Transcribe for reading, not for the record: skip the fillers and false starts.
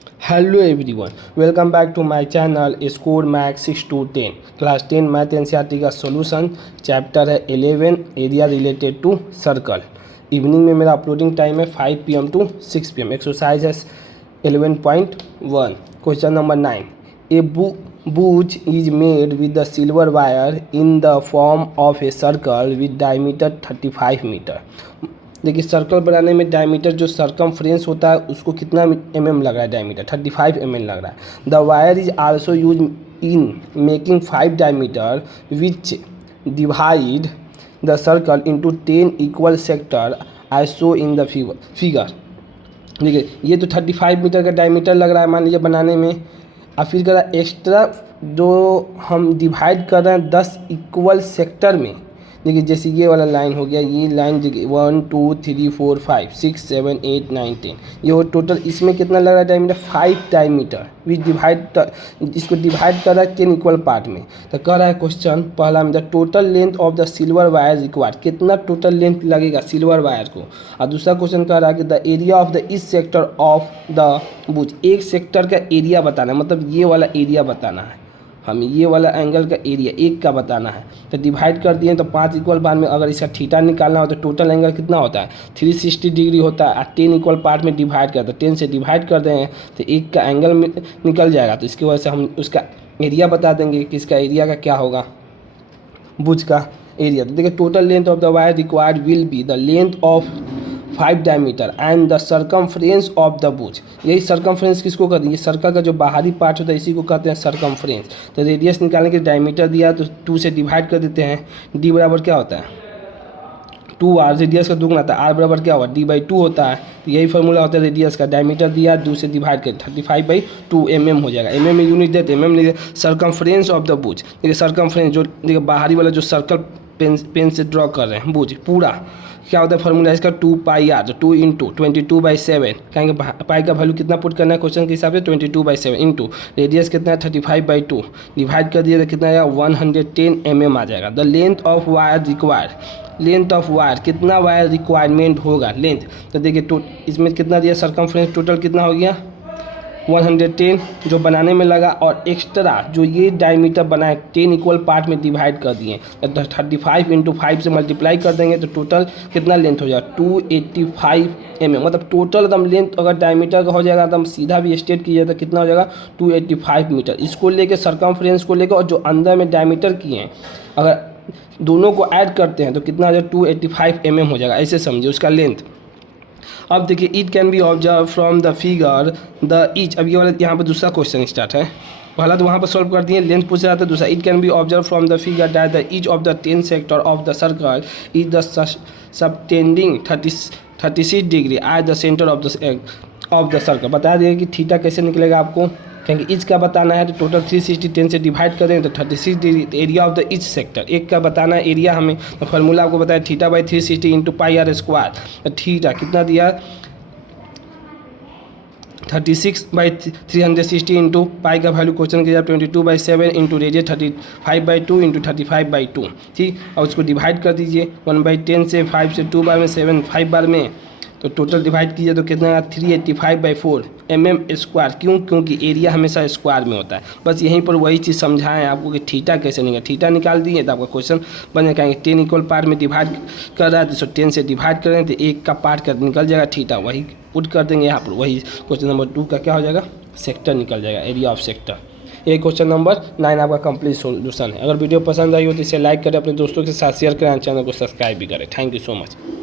Hello everyone, welcome back to my channel Score Max 6 to 10 class 10 math NCERT का solution chapter है 11 area related to circle. Evening में मेरा uploading time है 5 PM to 6 PM। Exercise है 11.1 question number 9। A booch is made with the silver wire in the form of a circle with diameter 35 metre. देखिए circle बनाने में diameter जो circumference होता है उसको कितना mm लग रहा है, डायमीटर 35 mm लग रहा है। The wire is also use in making 5 diameter which divide the circle into 10 equal sector I show in the figure. देखिए ये तो 35 मीटर का डायमीटर लग रहा है मान लीजिए बनाने में, और फिर कह रहा है एक्स्ट्रा जो हम डिवाइड कर रहे हैं 10 इक्वल सेक्टर में। देखिए जैसे ये वाला लाइन हो गया, ये लाइन देखिए 1 2 3 4 5 6 7 8 9 10, ये वो टोटल इसमें कितना लग रहा है डायमीटर 5 डायमीटर विच इसको डिवाइड कर रहा है 10 इक्वल पार्ट में। तो कह रहा है क्वेश्चन पहला में the total length of the silver wire required, कितना टोटल लेंथ लगेगा सिल्वर वायर को। और दूसरा क्वेश्चन कह रहा है कि द एरिया ऑफ द इस सेक्टर ऑफ द बुच, एक सेक्टर का एरिया बताना है, मतलब ये वाला एरिया बताना है हमें, ये वाला एंगल का एरिया एक का बताना है। तो डिवाइड कर दिए तो 5 इक्वल पार्ट में अगर इसका थीटा निकालना हो तो टोटल एंगल कितना होता है 360 डिग्री होता है। 10 इक्वल पार्ट में डिवाइड करते हैं, 10 से डिवाइड कर दें तो एक का एंगल निकल जाएगा। तो इसकी वजह से हम उसका एरिया बता देंगे कि इसका एरिया का क्या होगा, बुच का एरिया। तो देखिए total length of the wire required will be the length of 5 diameter and the circumference of the butch. यही सर्कमफ्रेंस किसको कहते हैं, ये सर्कल का जो बाहरी पार्ट होता है इसी को कहते हैं सर्कमफ्रेंस। तो रेडियस निकालने के डायमीटर दिया तो 2 से डिवाइड कर देते हैं। डी बराबर क्या होता है 2r, रेडियस का दुगना था, r बराबर क्या होगा d/2 होता है। तो यही फार्मूला होता है रेडियस का, डायमीटर दिया 2 से डिवाइड कर 35/2 mm हो जाएगा। mm में यूनिट देते mm लिखे सर्कमफ्रेंस ऑफ द बुच। देखिए सर्कमफ्रेंस जो देखिए बाहरी वाला जो सर्कल पेन से ड्रॉ कर रहे हैं बुच पूरा क्या होता है फार्मूला इसका 2πr, जो 2 इंटू 22/7 कहेंगे पाई का वैल्यू कितना पुट करना है क्वेश्चन के हिसाब से 22/7 इंटू रेडियस कितना है 35/2 डिवाइड कर दिया तो कितना आएगा 110 mm आ जाएगा। The length of wire required, length of wire कितना वायर रिक्वायरमेंट होगा लेंथ। तो देखिए इसमें कितना दिया सर्कमफ्रेंस टोटल कितना हो गया 110 जो बनाने में लगा, और एक्स्ट्रा जो ये डायमीटर बनाए 10 इक्वल पार्ट में डिवाइड कर दिए। 35 इंटू 5 से मल्टीप्लाई कर देंगे तो टोटल कितना लेंथ हो जाएगा 285 mm। मतलब टोटल एकदम लेंथ अगर डायमीटर का हो जाएगा एकदम सीधा भी स्टेट कीजिए तो कितना हो जाएगा 285 मीटर। इसको लेके सर्कमफ्रेंस को लेकर और जो अंदर में डायमीटर किए हैं अगर दोनों को ऐड करते हैं तो कितना हो जाएगा 285 mm हो जाएगा, ऐसे समझिए उसका लेंथ। अब देखिए it can be observe from the figure the each. अब ये वाला यहाँ पर दूसरा क्वेश्चन स्टार्ट है, पहला तो वहाँ पर सॉल्व कर दिए लेंथ पूछ रहा था, दूसरा it can be observe from the figure that the each of the 10 sector of the circle is the subtending 36 degree at the centre of the circle. बता दिए कि थीटा कैसे निकलेगा आपको, क्योंकि इच का बताना है तो टोटल 360 10 से डिवाइड करें तो 36 degree area of the each sector. एक का बताना है एरिया हमें, तो फार्मूला आपको बताया θ/360 इंटू πr स्क्वायर। तो थीटा कितना दिया 36/360 इंटू पाई का वैल्यू क्वेश्चन के 22/7 इंटू रेडियस 35/2 इंटू 35/2 ठीक। और उसको डिवाइड कर दीजिए 1/10 से 5 से 2 बार में 7 5 बार में, तो टोटल डिवाइड कीजिए तो कितना 385/4 mm स्क्वायर। क्यों, क्योंकि एरिया हमेशा स्क्वायर में होता है। बस यहीं पर वही चीज़ समझाएं आपको कि थीटा कैसे निकलेगा। थीटा निकाल दिए तो आपका क्वेश्चन बन जाएगा 10 इक्वल पार्ट में डिवाइड कर रहा है तो 10 से डिवाइड करें तो एक का पार्ट कर निकल जाएगा थीटा, वही पुट कर देंगे यहाँ पर। वही क्वेश्चन नंबर 2 का क्या हो जाएगा सेक्टर निकल जाएगा, एरिया ऑफ सेक्टर। ये क्वेश्चन नंबर 9 आपका कंप्लीट सोल्यूशन है। अगर वीडियो पसंद आई हो तो इसे लाइक करें, अपने दोस्तों के साथ शेयर करें, चैनल को सब्सक्राइब भी करें। Thank you so much.